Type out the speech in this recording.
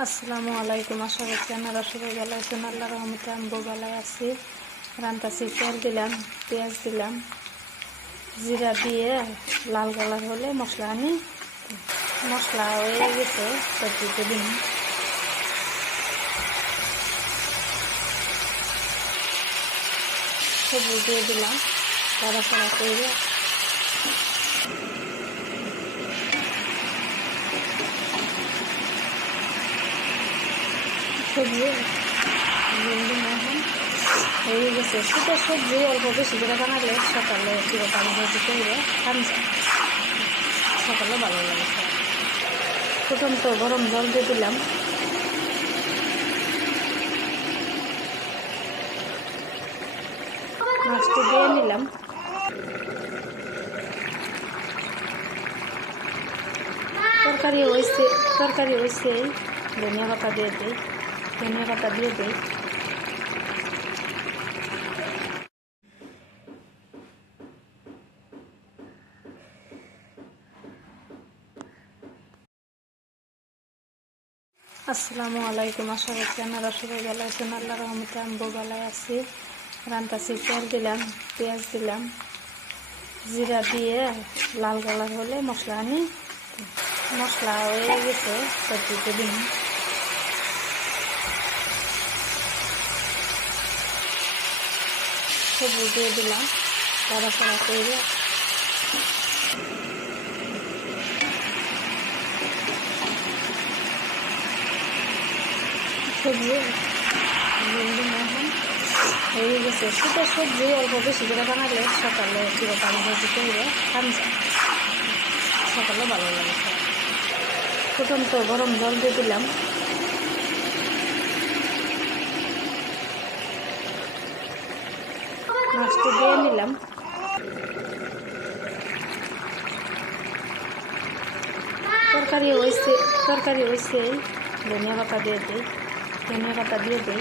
আসসালামু আলাইকুম। আশা করছি আপনারা সবাই ভালো আছেন। আল্লাহ রহমতে আমগো ভালোই আছি। রান্তাছি, তেল দিলাম, পেঁয়াজ দিলাম, জিরা দিয়ে লাল কালার হলে মশলা আনি। মশলা হয়ে গেছে, সবজিতে দিন। সবজি দিয়ে দিলাম, নাড়াচাড়া করে সবজি হয়ে গেছে। শীতের সবজি অল্প বেশি করে বানালে সকালে একটু পানি ভাজি করে খান যায়, সকালে ভালো লাগে। ফুটন্ত গরম জল দিয়ে দিলাম, মাছটি দিয়ে নিলাম। তরকারি হয়েছে, ধনিয়া পাতা দিয়ে দিই, ধনিয়া পাতা দিয়ে দিই। আসসালামু আলাইকুম। আশা করছি আপনারা সবাই ভালো আছেন। আল্লাহ রহমতে আমগো ভালোই আছি। রান্তাছি, তেল দিলাম, পেঁয়াজ দিলাম, জিরা দিয়ে লাল কালার হলে মশলা আনি। মশলা হয়ে গেছে, সবজিতে দিন। সবজি দিয়ে দিলাম, নাড়াচাড়া করে সবজি হয়ে গেছে। শীতের সবজি অল্প বেশি করে বানালে সকালে একটু পানি ভাজি করে খান যায়, সকালে ভালো লাগে। ফুটন্ত গরম জল দিয়ে দিলাম, মাছটি দিয়ে নিলাম। তরকারি হয়েছে, ধনিয়া পাতা দিয়ে দিই, ধনিয়া পাতা দিয়ে দিই।